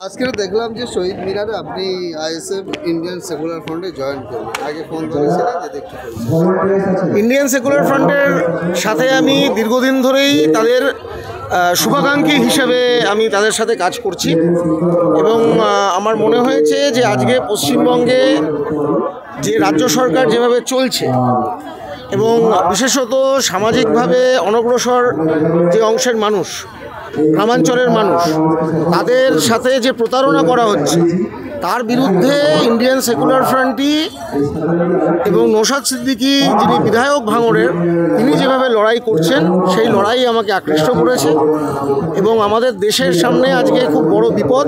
আজকে দেখলাম যে শহীদ মিনারে আপনি আইএসএফ ইন্ডিয়ান সেকুলার ফ্রন্টে জয়েন করলেন। আগে ফোন করেছিলেন যে দেখতে ইন্ডিয়ান সেকুলার ফ্রন্টের সাথে আমি দীর্ঘদিন ধরেই তাদের শুভাকাঙ্ক্ষী হিসেবে আমি তাদের সাথে কাজ করছি এবং আমার মনে হয়েছে যে আজকে পশ্চিমবঙ্গে যে রাজ্য সরকার যেভাবে চলছে এবং বিশেষত সামাজিকভাবে অনগ্রসর যে অংশের মানুষ, গ্রামাঞ্চলের মানুষ, তাদের সাথে যে প্রতারণা করা হচ্ছে তার বিরুদ্ধে ইন্ডিয়ান সেকুলার ফ্রন্টই এবং নওশাদ সিদ্দিকী যিনি বিধায়ক ভাঙড়ের, তিনি যেভাবে লড়াই করছেন সেই লড়াই আমাকে আকৃষ্ট করেছে এবং আমাদের দেশের সামনে আজকে খুব বড় বিপদ।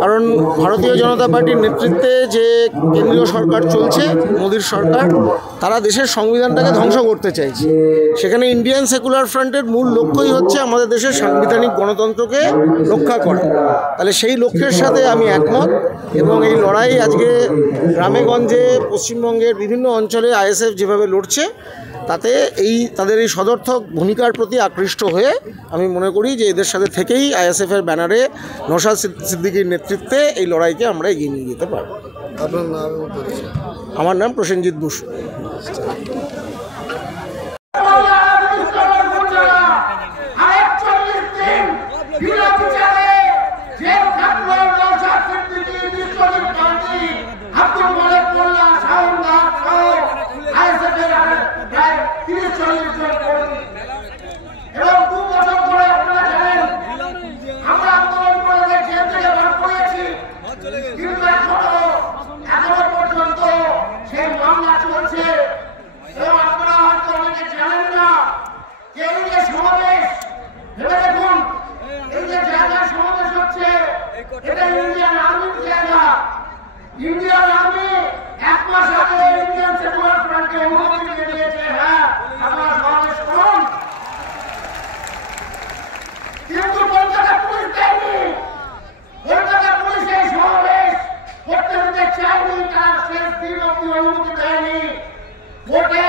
কারণ ভারতীয় জনতা পার্টির নেতৃত্বে যে কেন্দ্রীয় সরকার চলছে, মোদির সরকার, তারা দেশের সংবিধানটাকে ধ্বংস করতে চাইছে। সেখানে ইন্ডিয়ান সেকুলার ফ্রন্টের মূল লক্ষ্যই হচ্ছে আমাদের দেশের সাংবিধানিক গণতন্ত্রকে রক্ষা করা। তাহলে সেই লক্ষ্যের সাথে আমি একমত এবং এই লড়াই আজকে গ্রামেগঞ্জে পশ্চিমবঙ্গের বিভিন্ন অঞ্চলে আইএসএফ যেভাবে লড়ছে তাতে তাদের এই সদর্থক ভূমিকার প্রতি আকৃষ্ট হয়ে আমি মনে করি যে এদের সাথে থেকেই আইএসএফের ব্যানারে নওশাদ সিদ্দিকীর নেতৃত্বে এই লড়াইকে আমরা এগিয়ে নিয়ে যেতে পারব। আপনার নাম? আমার নাম প্রসেনজিৎ বসু। ইন্ডিয়ান আর্মি এক মাস আগে ইন্ডিয়ান সেকুলার ফ্রন্টকে অনুমতি দিয়ে দিয়েছে। হ্যাঁ, আপনারা সমাবেশ করুন, কিন্তু কলকাতা পুলিশ দেয়নি। কলকাতা পুলিশ এই সমাবেশ করতে দিতে চায়নি, তার শেষ দিন অব্দি অনুমতি দেয়নি। কোর্টে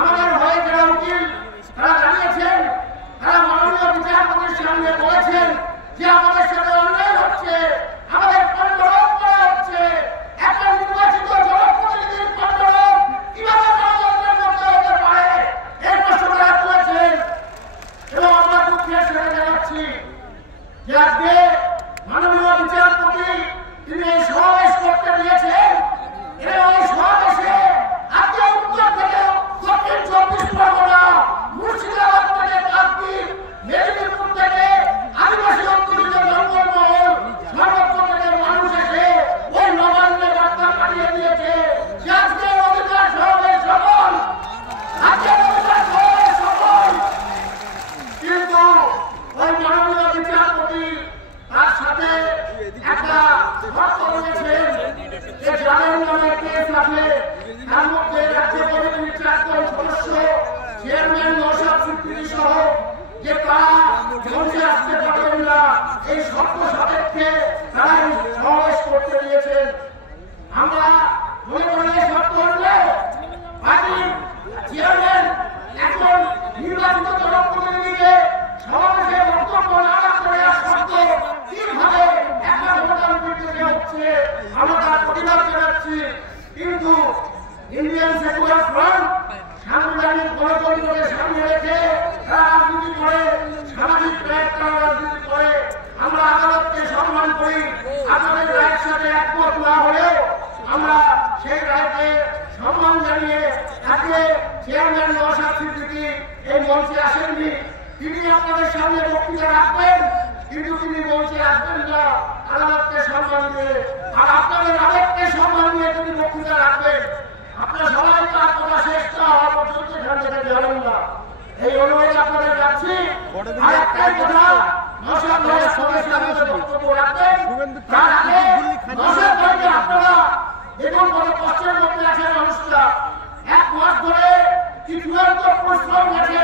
আমাদের হয়ে যারা উকিল তারা জানিয়েছেন, তারা মাননীয় বিচারপতির সামনে বলেছেন যে আমাদের সাথে অন্যায় হচ্ছে, আমাদের কন্ট্রোল করা হচ্ছে। একটা নির্বাচিত জনপ্রতিনিধির কন্ট্রোল কিভাবে গণতন্ত্রের মধ্যে হতে পারে, এই প্রশ্ন তারা তুলেছেন। এবং আমরা দুঃখের সাথে জানাচ্ছি যে আজকে মাননীয় বিচারপতি তিনি এই সমাবেশ করতে দিয়েছেন এবং এই সমাবেশে আজকে উত্তর থেকে দক্ষিণ 24 পরগনা, মুর্শিদাবাদ থেকে কাকদ্বীপ, মেদিনীপুর থেকে আদিবাসী অধ্যুষিত জঙ্গলমহল, সর্বত্র থেকে মানুষ এসে ওই নবান্নে বার্তা পাঠিয়ে দিয়েছে যে আজকে অধিকার সমাবেশ সফল, আজকে অধিকার সমাবেশ সফল। কিন্তু ওই মাননীয় বিচারপতি তার সাথে একটা শর্ত রয়েছেন যে জামিন নামে কেস আছে, তার মধ্যে রাজ্য কমিটির 4 জন সদস্য, চেয়ারম্যান নওশাদ সিদ্দিকী সহ, যে তারা মঞ্চে আসতে পারবেন না, এই শর্ত সাপেক্ষে তারা সমাবেশ করতে দিয়েছেন। আমরা মনে করি এই শর্ত হলে পার্টির চেয়ারম্যান একজন নির্বাচিত জনপ্রতিনিধিকে সমাবেশে বক্তব্য না করে শর্ত কিভাবে একটা ভোটার বিরুদ্ধে হচ্ছে, আমরা তার প্রতিবাদ জানাচ্ছি। কিন্তু ইন্ডিয়ান সেকুলার ফ্রন্ট সাংবিধানিক গণতন্ত্রকে সামনে রেখে রাজনীতি করে, সামাজিক রাজনীতি করে। আমরা আদালতকে সম্মান করি, আদালতের রায়ের সাথে একমত না হলেও আমরা সেই রায়কে সম্মান জানিয়ে আজকে চেয়ারম্যান নওশাদ সিদ্দিকী এই মঞ্চে আসেননি। তিনি আপনাদের সামনে বক্তৃতা রাখবেন, কিন্তু তিনি মঞ্চে আসবেন না আদালতকে সম্মান দিয়ে। আর আপনাদের আবেগকে সম্মান দিয়ে তিনি বক্তৃতা রাখবেন। আপনারা সবাই তার কথা শেষটা হওয়া পর্যন্ত এখান থেকে যাবেন না, এই অনুরোধ আপনাদের রাখছি। আর একটাই কথা, নওশাদ ভাইয়ের সঙ্গে বক্তব্য রাখবেন, তার আগে নওশাদ ভাইকে আপনারা দেখুন কত কষ্টের মধ্যে আছে মানুষটা। 1 মাস ধরে কি চূড়ান্ত পরিশ্রম গেছে,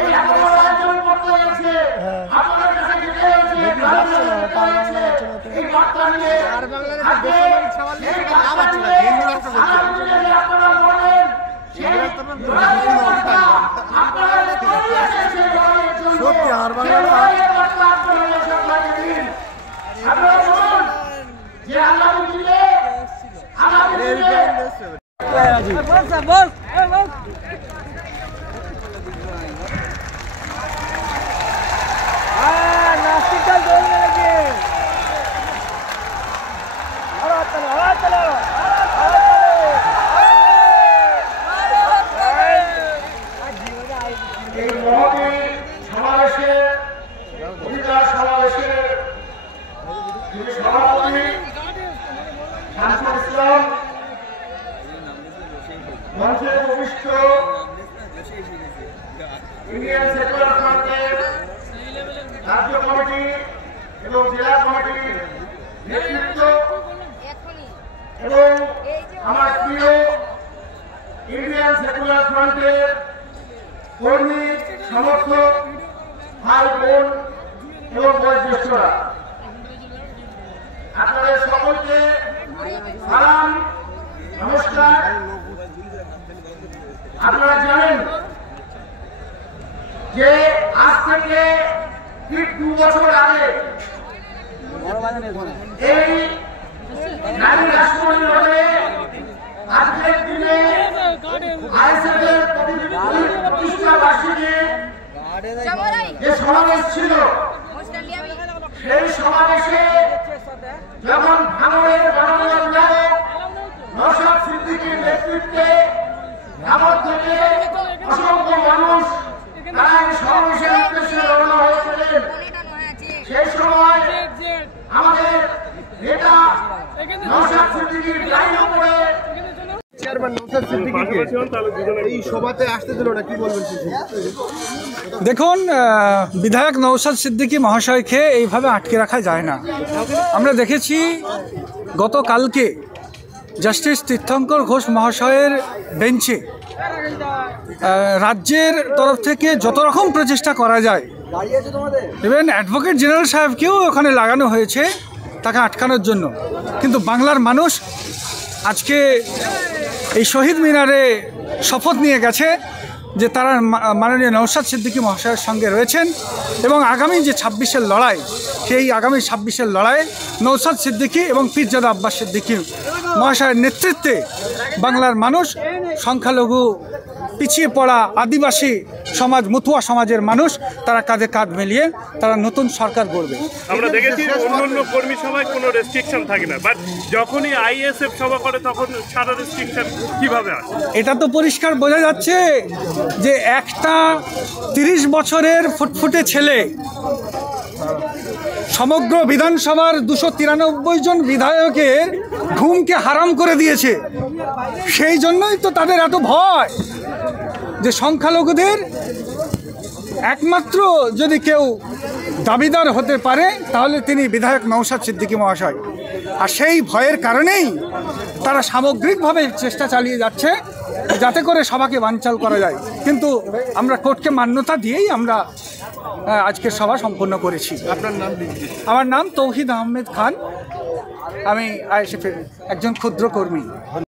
এই এত আয়োজন করতে হয়েছে, আপনাদের কাছে যেতে হয়েছে, এই বার্তা নিয়ে আজকে এই বার্তা নিয়ে আপনারা বলেন সেই আপনারা সত্যি আর বাংলা যে আগামী দিনে এই মহতী সমাবেশে অধিকার সমাবেশের সভাপতি শামসুল ইসলাম, মঞ্চে উপবিষ্ট ইন্ডিয়ান সেকুলার ফ্রন্টের রাজ্য কমিটি এবং জেলা কমিটির নেতৃত্ব এবং আমার প্রিয় ইন্ডিয়ান সেকুলার ফ্রন্টের কর্মী সমর্থক ভাই বোন এবং বয়োজ্যেষ্ঠরা, আপনাদের সকলকে সালাম, নমস্কার। আপনারা জানেন যে আজ থেকে ঠিক 2 বছর আগে এই নারী রাষ্ট্রপতি রোডে আজকের দিনে আইএসএফ এর প্রতিষ্ঠা বার্ষিকী যে সমাবেশ ছিল, সেই সমাবেশে যখন ভাঙড়ের মাননীয় বিধায়ক নওশাদ সিদ্দিকীর নেতৃত্বে ভাঙড় থেকে অসংখ্য মানুষ তারা এই সমাবেশের উদ্দেশ্যে রওনা হয়েছিলেন, সেই সময় আমাদের নেতা নওশাদ সিদ্দিকীর গাড়ির উপরে চেয়ারম্যান নওশাদ সিদ্দিকীকে এই সভাতে আসতে দিল না, কি বলবেন? দেখুন, বিধায়ক নওশাদ সিদ্দিকী মহাশয়কে এইভাবে আটকে রাখা যায় না। আমরা দেখেছি গতকালকে জাস্টিস তীর্থঙ্কর ঘোষ মহাশয়ের বেঞ্চে রাজ্যের তরফ থেকে যত রকম প্রচেষ্টা করা যায়, ইভেন অ্যাডভোকেট জেনারেল সাহেবকেও ওখানে লাগানো হয়েছে তাকে আটকানোর জন্য, কিন্তু বাংলার মানুষ আজকে এই শহীদ মিনারে শপথ নিয়ে গেছে যে তারা মাননীয় নওশাদ সিদ্দিকী মহাশয়ের সঙ্গে রয়েছেন এবং আগামী যে 26-এর লড়াই, সেই আগামী 26-এর লড়াইয়ে নওশাদ সিদ্দিকী এবং পীরজাদা আব্বাস সিদ্দিকী মহাশয়ের নেতৃত্বে বাংলার মানুষ, সংখ্যালঘু, পিছিয়ে পড়া আদিবাসী সমাজ, মতুয়া সমাজের মানুষ, তারা কাঁধে কাঁধ মিলিয়ে তারা নতুন সরকার গড়বে। আমরা দেখেছি অন্যান্য কর্মী সভায় কোনো রেস্ট্রিকশন থাকে না, বাট যখনই আইএসএফ সভা করে তখন সারা রেস্ট্রিকশন কিভাবে আসে? এটা তো পরিষ্কার বোঝা যাচ্ছে যে একটা 30 বছরের ফুটফুটে ছেলে সমগ্র বিধানসভার 293 জন বিধায়কের ঘুমকে হারাম করে দিয়েছে। সেই জন্যই তো তাদের এত ভয় যে সংখ্যালঘুদের একমাত্র যদি কেউ দাবিদার হতে পারে তাহলে তিনি বিধায়ক নওশাদ সিদ্দিকী মহাশয়। আর সেই ভয়ের কারণেই তারা সামগ্রিকভাবে চেষ্টা চালিয়ে যাচ্ছে যাতে করে সভাকে বানচাল করা যায়। কিন্তু আমরা কোর্টকে মান্যতা দিয়েই আমরা আজকের সভা সম্পন্ন করেছি। আপনার নাম? আমার নাম তৌহিদ আহমেদ খান, আমি আইএসএফের একজন ক্ষুদ্র কর্মী।